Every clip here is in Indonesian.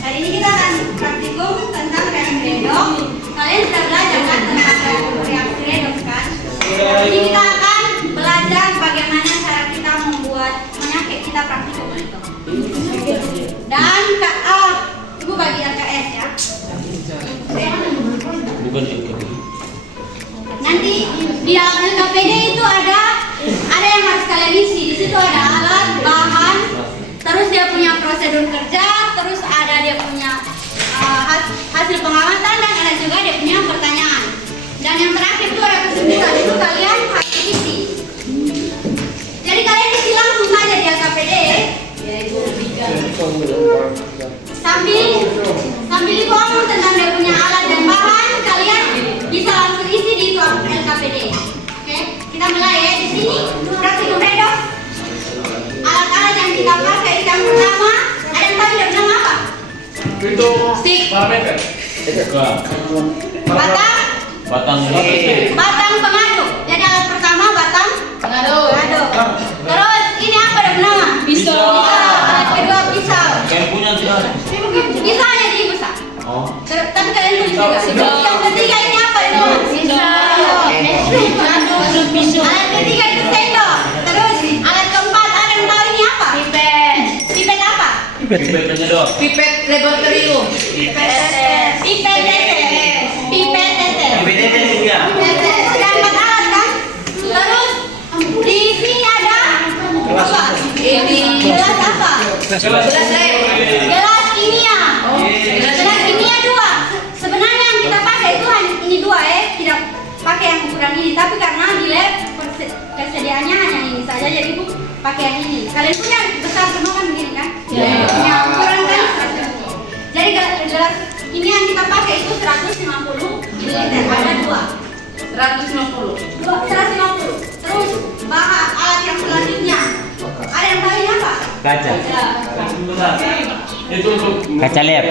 Hari ini kita akan praktikum tentang reaksi redoks. Kalian sudah belajar kan tentang reaksi redoks kan? Hari ini kita akan belajar bagaimana cara kita membuat kita praktikum itu. Dan Ibu bagi LKS ya. Bukan LKPD. Nanti di dalam LKPD itu ada yang harus kalian isi. Di situ ada alat, bahan, terus dia punya prosedur kerja, terus ada dia punya hasil pengamatan, dan ada juga dia punya pertanyaan. Dan yang terakhir itu ada kesimpulan, itu kalian harus isi. Jadi kalian isi langsung saja di LKPD. Sambil Ibu ngomong tentang dia punya alat dan bahan, kalian bisa langsung isi di itu LKPD. Oke, kita mulai ya. Di sini praktikum redoks. Alat-alat yang kita pakai yang pertama, ada yang tahu dia bernama apa? Itu Stick. parameter. Batang pengaduk. Jadi alat pertama batang pengaduk. Terus ini apa dia bernama? Pisau. Alat kedua pisau. Kayak punya sih ada. Pisau hanya jadi besar. Oh. Tapi kalian tulis juga. Yang ketiga ini apa itu? Alat ketiga itu sendok. Terus alat keempat ada yang tahu ini apa? Pipet apa? Pipet penyedot. Pipet laboratorium. Pipet tetes. Iya. Ada 4 alat kan? Terus di sini ada apa? Gelas apa? Gelas lem. Gelas kimia. Gelas kimia 2. Sebenarnya yang kita pakai itu hanya ini 2 ya, tidak pakai yang ukuran ini. Tapi karena di lab persediaannya hanya ini saja, jadi Ibu pakai yang ini. Kalian punya besar semua kan begini kan? Punya ukuran kan 100. Jadi gelas ini yang kita pakai itu 150 ml. Ada 2. 150. 150. Terus alat yang selanjutnya. Ada yang tahu ini apa? Kaca. Itu untuk Kaca lab.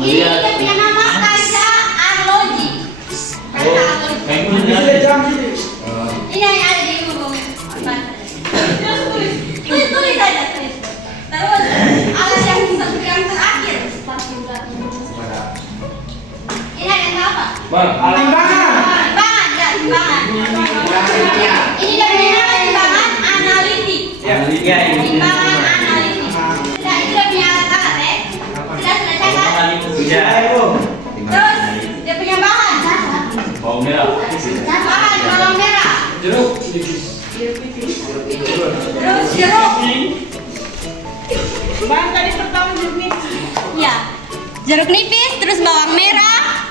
Ini dia punya nama kaca arloji. Kaca arloji. Kayak punya. Ini yang ada di buku. Tulis saja, tulis. Terus alat yang terakhir. Ini ada yang tahu apa? Timbangan, ya, timbangan. Ini dia punya nama timbangan analitik. Timbangan analitik. Sudah, itu dia punya alat-alat ya. Sudah catat. Terus dia punya bahan. Bawang merah. Bahan bawang merah. jeruk. Terus jeruk. Bang tadi pertama jeruk nipis. Ya. Jeruk nipis, terus bawang merah.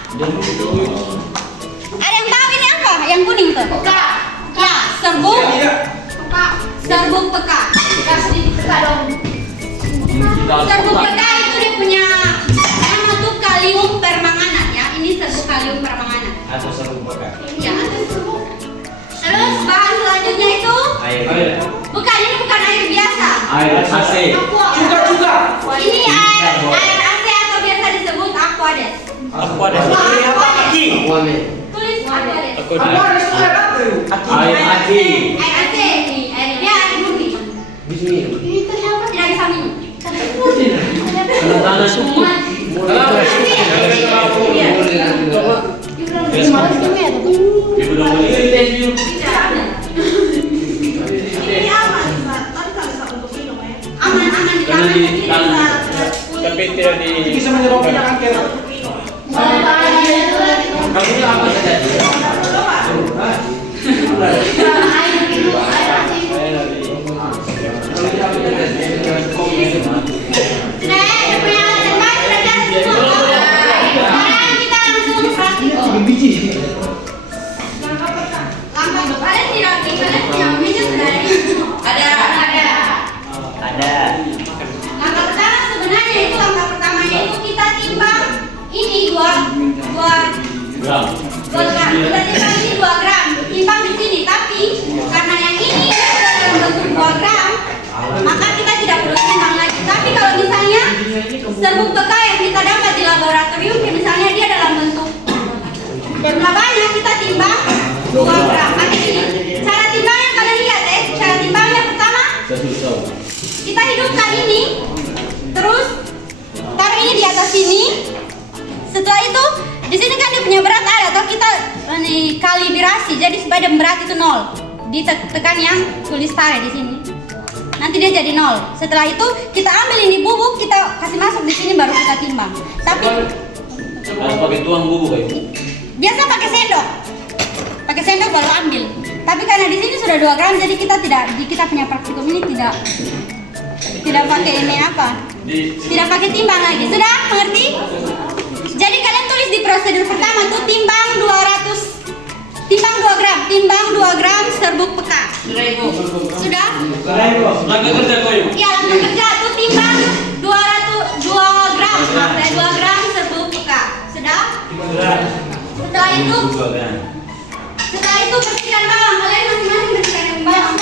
Ada yang tahu ini apa? Yang kuning tuh? Peka. Ya, serbuk. Peka. Serbuk peka. Kasih peka dong. Serbuk peka itu dia punya nama tuh kalium permanganat ya. Ini serbuk kalium permanganat. Atau serbuk bakar. Ya, ada serbuk. Terus bahan selanjutnya itu Air. bukan, ini bukan air biasa. Air AC. Juga. Ini air AC atau biasa disebut aquades. Aku ada. Tulis aquades. Air AC. Air AC. Airnya air murni. Ini ternyata tidak bisa minum. Tanah suku. Ibu dong. Ini aman, Mbak. Tapi kalau bisa untuk minum ya. Aman di Karena di tangan. tapi tidak di. Bisa menyebabkan kanker. Kalau ini apa saja? serbuk peka yang kita dapat di laboratorium, misalnya dia dalam bentuk jumlah banyak, kita timbang 2 gram. Pakai ini. Cara timbangnya kalian lihat ya. Cara timbangnya pertama, kita hidupkan ini, terus taruh ini di atas sini. Setelah itu, di sini kan dia punya berat ada, atau kita kalibrasi, jadi supaya berat itu 0. Ditekan yang tulis tare di sini. Nanti dia jadi 0. Setelah itu kita ambil ini bubuk, kita kasih masuk di sini baru kita timbang. Tapi harus pakai tuang bubuk kayak. biasa pakai sendok. Pakai sendok baru ambil. Tapi karena di sini sudah 2 gram, jadi kita tidak di kita punya praktikum ini tidak pakai ini apa? Tidak pakai timbang lagi. Sudah mengerti? Jadi kalian tulis di prosedur pertama tuh timbang 2 gram, timbang 2 gram serbuk peka. Sudah? Langkah kerja kau yuk. Iya, langkah kerja tuh timbang 2 gram, 2 gram serbuk peka. Sudah? Setelah itu bersihkan bawang. Kalian masing-masing bersihkan bawang.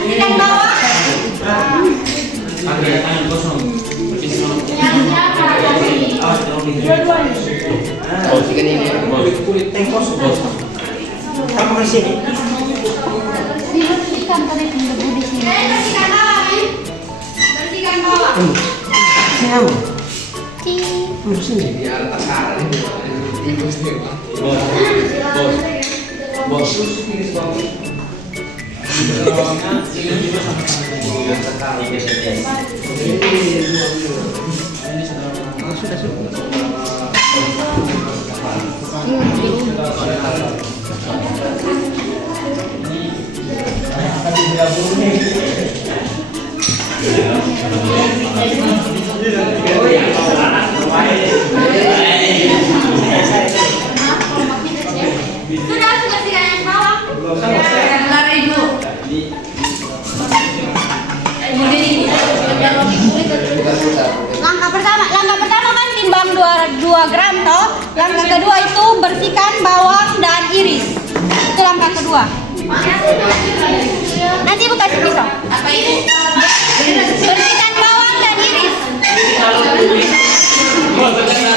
Bersihkan bawang. Pakai tangan kosong. Kulit tengkos. Kamu di sini. Bersihkan pada debu di sini. Bersihkan bawang, ya. Bersihkan bawang. Bos. Sudah bersihkan yang bawang. Langkah pertama kan timbang 2 gram toh. Langkah kedua itu bersihkan bawang dan iris. Itu langkah kedua. Nanti buka pisau. Apa ini? Bersihkan bawang dan iris. Bersihkan apa? Bersihkan bawang dan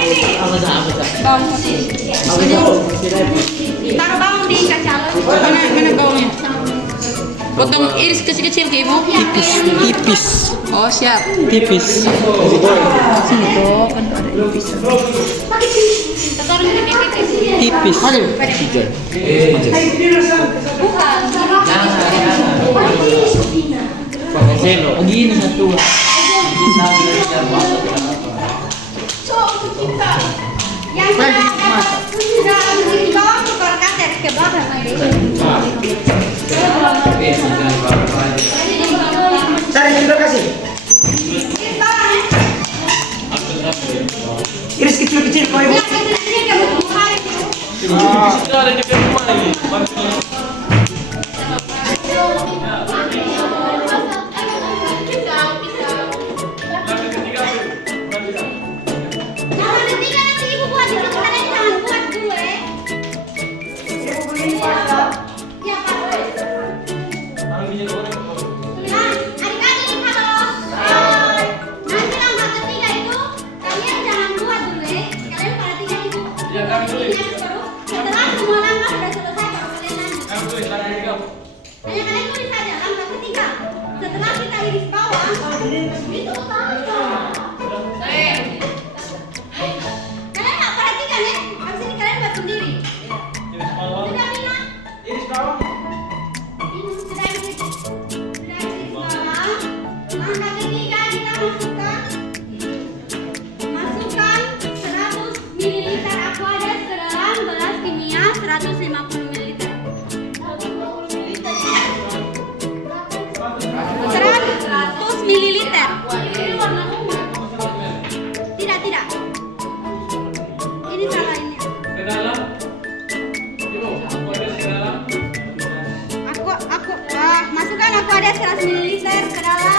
iris. Bawang putih. Taruh bawang di kacang. Mana bawangnya? Potong iris kecil-kecil ke ibu? Tipis. Oh siap. Tipis. Sini tuh kan ada iris. Taruh di pipit. Tipis. Bukan. Begini satu. Yang sudah di bawah tukar kaset ke belakang lagi. Cari sudah kasih. Iris bawang ya. Iris kecil-kecil kau ibu. Yang kecil-kecil kayak buku hari. Sudah ada di rumah ini. Jangan ketiga nanti ibu buat di situ, kalian jangan buat dulu ya. Ya Pak. Nah, adik-adik halo. Nanti langkah ketiga itu kalian jangan buat dulu ya. Kalian perhatikan ibu. Setelah semua langkah sudah selesai baru kalian lanjut. Hanya kalian tulis saja langkah ketiga. Setelah kita iris bawang, itu utama. Kalian nggak perhatikan ya? Habis ini kalian buat sendiri. Sudah Mina? Iris bawang. Ini sudah iris bawang. Langkah ketiga kita masukkan 100 ml Aquades ke dalam gelas kimia 150 ml. 100 ml. Tidak. Ini salah ini. Ke dalam. Ibu, aku ada ke dalam. Masukkan Aquades 100 ml ke dalam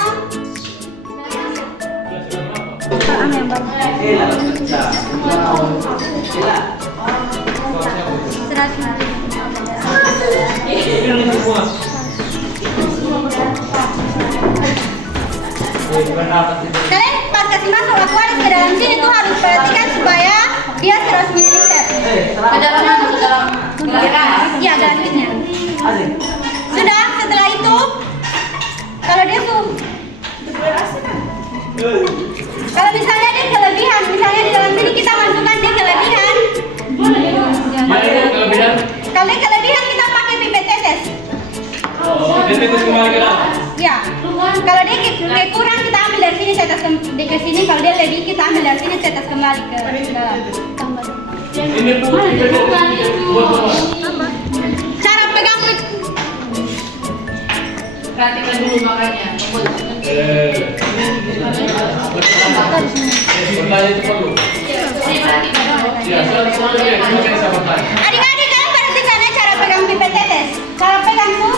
Kalian pas kasih masuk aku ada ke dalam sini tuh harus perhatikan supaya dia 100 ml. Ke dalam mana? Ke dalam Iya, dalam duitnya. Sudah, setelah itu kalau dia tuh kalau misalnya dia kelebihan, misalnya di dalam sini kita masukkan dia kelebihan. Kelebihan. Kalau dia kelebihan kita pakai pipet tetes. Oh, dia kembali ke dalam. Ya. Kalau dia kurang kita ambil dari sini tetes ke sini. Kalau dia lebih kita ambil dari sini tetes kembali ke dalam. Ini buat Cara pegang perhatikan dulu makanya. bertanya itu perlu. Ya, adik-adik kalian perhatikan ya cara pegang pipet tetes. Cara pegang tuh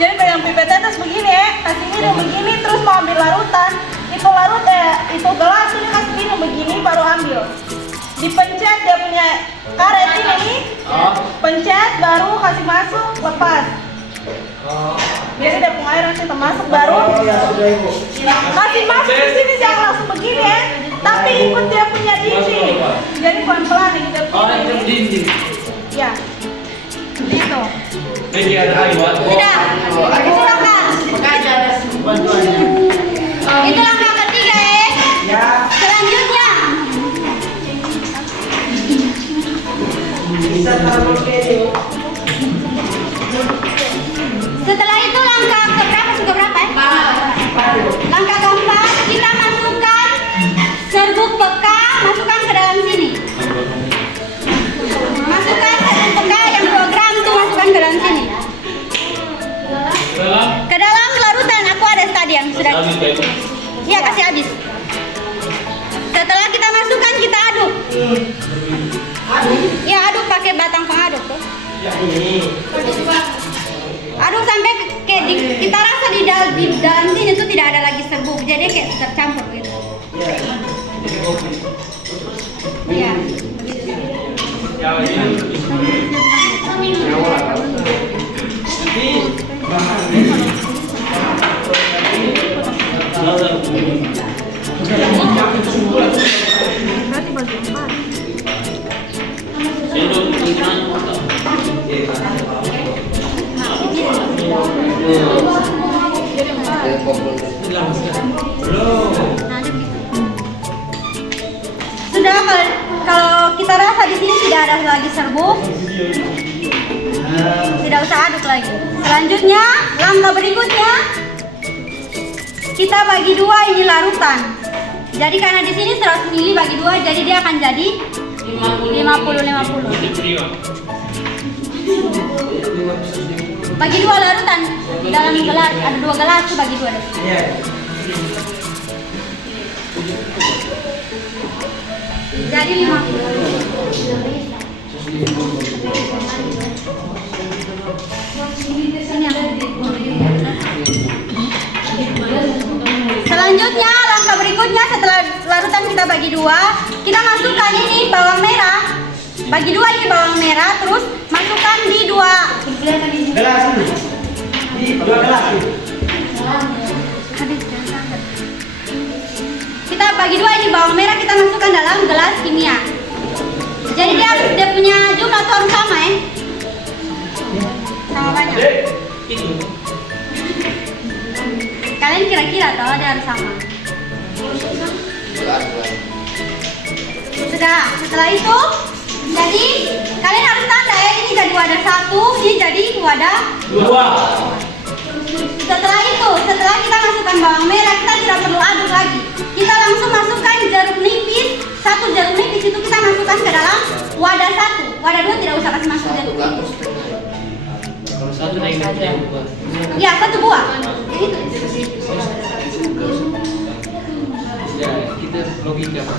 Jadi pegang pipet tetes begini ya, kasih minum begini terus mau ambil larutan. Itu larut itu gelas ini kasih minum begini baru ambil. Dipencet dia punya karet ini, pencet baru kasih masuk lepas. Biar dia punya air nanti termasuk baru. Kasih masuk di sini jangan langsung begini ya, tapi ikut dia punya dinding. Jadi pelan-pelan dia punya dinding. Ya, gitu. Ini ada air buat. sudah. Itu langkah. Itu langkah ketiga ya. Selanjutnya setelah itu langkah keberapa ya? Langkah keempat kita masukkan serbuk peka, masukkan ke dalam sini. Masukkan serbuk peka yang 2 gram tuh masukkan ke dalam sini. Ke dalam larutan aku ada tadi yang sudah. Iya kasih habis. Setelah kita masukkan kita aduk. Ya aduk pakai batang pengaduk tuh. Aduk sampai kita rasa di dalam sini tuh tidak ada lagi serbuk, jadi kayak tercampur gitu. Iya. Sudah kalau kita rasa di sini tidak ada lagi serbuk, tidak usah aduk lagi. Selanjutnya langkah berikutnya kita bagi 2 ini larutan. Jadi karena di sini 100 ml bagi 2, jadi dia akan jadi 50-50. Bagi 2 larutan di dalam gelas, ada 2 gelas tuh bagi 2 deh. Jadi 50. Selanjutnya langkah berikutnya setelah larutan kita bagi 2, kita masukkan ini bawang merah. Bagi 2 ini bawang merah, terus masukkan di 2 Gelas ini. Di 2 gelas. Kita bagi 2 ini bawang merah, kita masukkan dalam gelas kimia. Jadi dia punya jumlah tuh harus sama ya. Sama banyak. Kalian kira-kira tahu dia harus sama. Sudah, setelah itu jadi kalian harus tanda ya, ini jadi wadah 1, ini jadi wadah 2. Setelah kita masukkan bawang merah, kita tidak perlu aduk lagi. Kita langsung masukkan jeruk nipis, 1 jeruk nipis itu kita masukkan ke dalam wadah 1. Wadah 2 tidak usah kasih masuk jeruk nipis. Kalau 1 naik buah. Ya, 1 buah. Yang itu. Ya, kita logika Pak.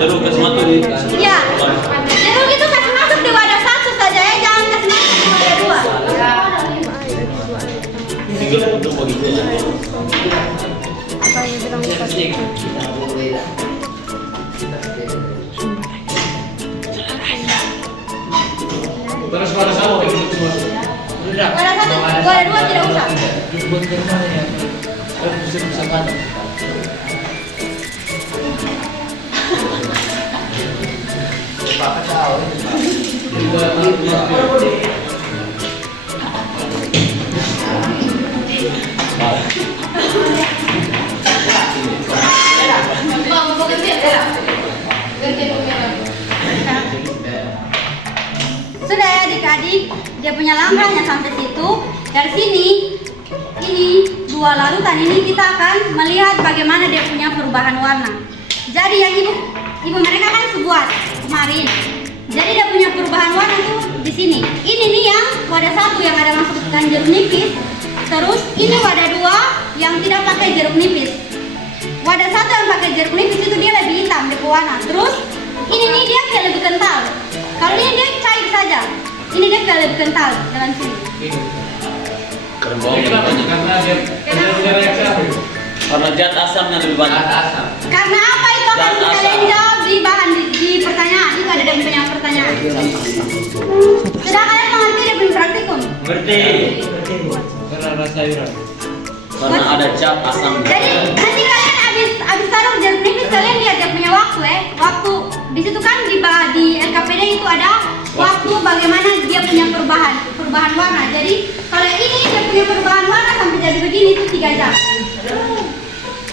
Jeruk kasih masuk di. Ya, jeruk itu kasih masuk di wadah 1 saja ya, jangan kasih masuk di wadah untuk begitu. Apa yang bilang Terus pada sama ikut semua. Sudah. Gua ada 1, gua ada 2 tidak usah. Buat kemana ya? Bisa mana? Bapak tahu. Sudah ya adik-adik, dia punya langkahnya sampai situ. Dari sini, ini 2 larutan ini kita akan melihat bagaimana dia punya perubahan warna. Jadi yang ibu mereka kan sebuat kemarin. Jadi dia punya perubahan warna tuh di sini. Ini nih yang wadah 1 yang ada masukkan jeruk nipis. Terus ini wadah 2 yang tidak pakai jeruk nipis. Wadah 1 yang pakai jeruk nipis itu dia lebih hitam di warna. Terus ini nih dia kayak lebih kental. Kalau ini dia cair saja. Ini dia kayak lebih kental dalam sini. Karena zat asamnya lebih banyak. Karena apa itu akan kalian jawab di bahan di pertanyaan. Itu ada dalam banyak pertanyaan. Sudah kalian mengerti dia punya praktikum? Berarti karena rasa sayuran. Karena ada zat asam. Jadi nanti kalian habis taruh jeruk nipis kalian lihat dia punya waktu waktu di situ kan di LKPD itu ada waktu bagaimana dia punya perubahan warna. Jadi kalau ini dia punya perubahan warna sampai jadi begini itu 3 jam.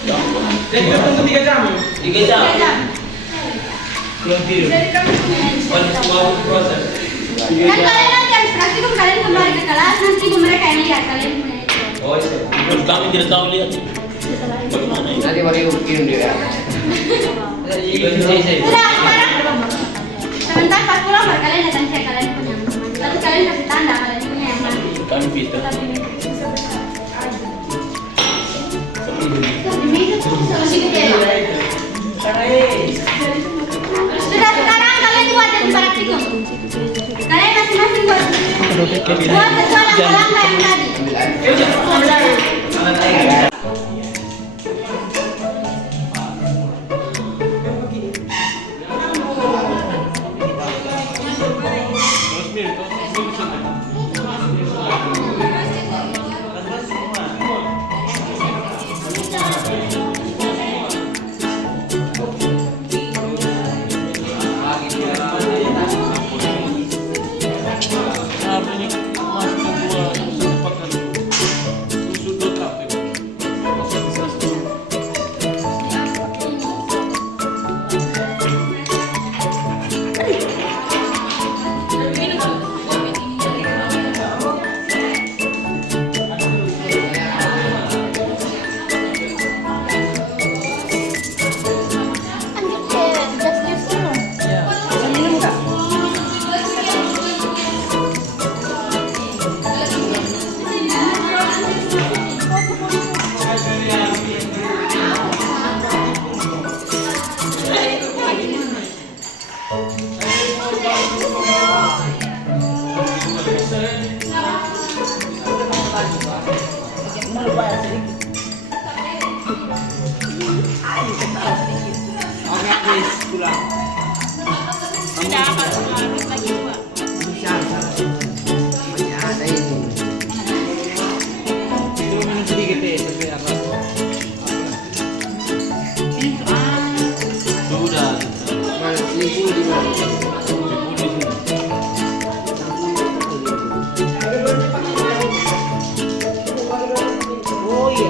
3 jam. 3 jam. Belum tidur. Proses. Kan kalian nanti habis praktikum kalian kembali ke kelas nanti ibu mereka yang lihat kalian punya itu. Oh, iya. Kami tidak tahu lihat. Bagaimana ini? Nanti baru kirim dia. Sudah sekarang sebentar pas pulang baru kalian datang cek kalian punya. Terus kalian kasih tanda kalian punya yang mana. Kami Peter. Sudah sekarang kalian buat jadi praktikum. Kalian masing-masing buat sesuai langkah-langkah yang tadi. Oh iya.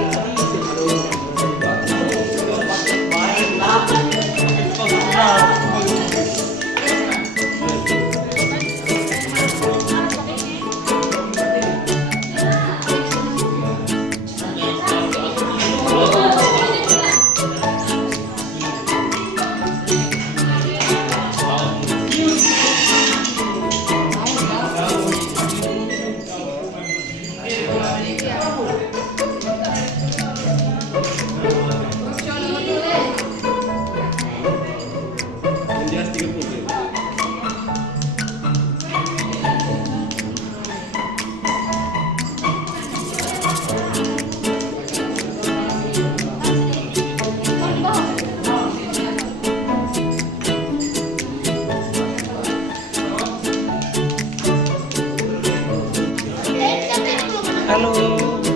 Halo.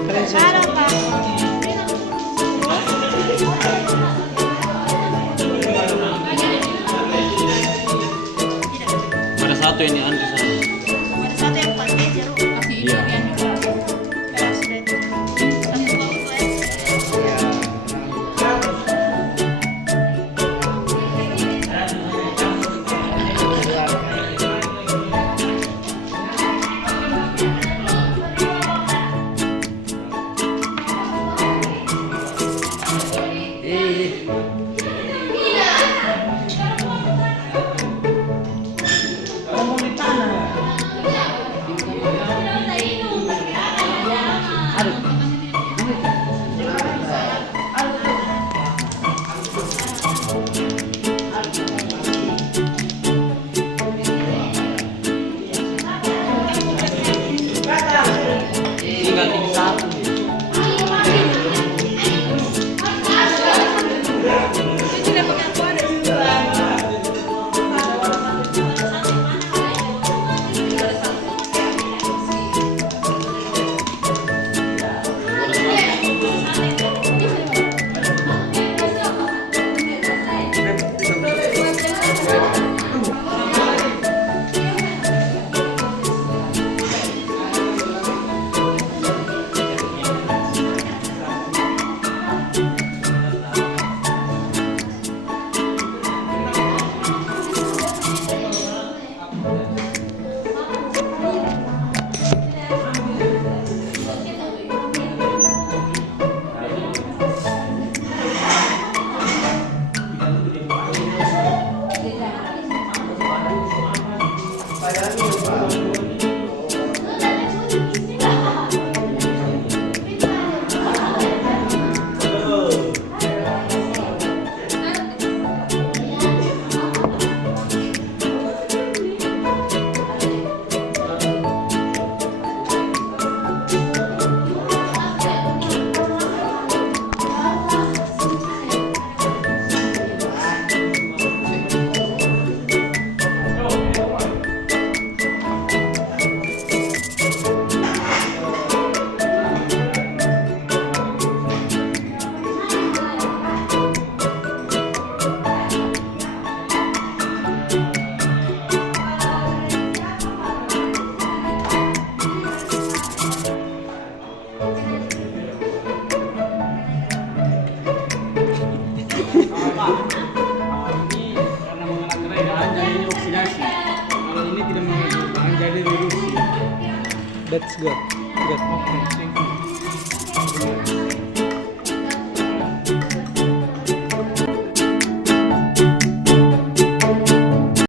Kalian siapa? Halo Kak. Ada satu ini Andri sana. Ada satu yang pakai jeruk. Kasih ini Iya. Rian juga. Ngomong di tanah. Tinggal satu. Ini karena mengalami keadaan jadi ini oksidasi. Kalau ini tidak mengalami jadi reduksi. That's good. Good. Oke, thank you.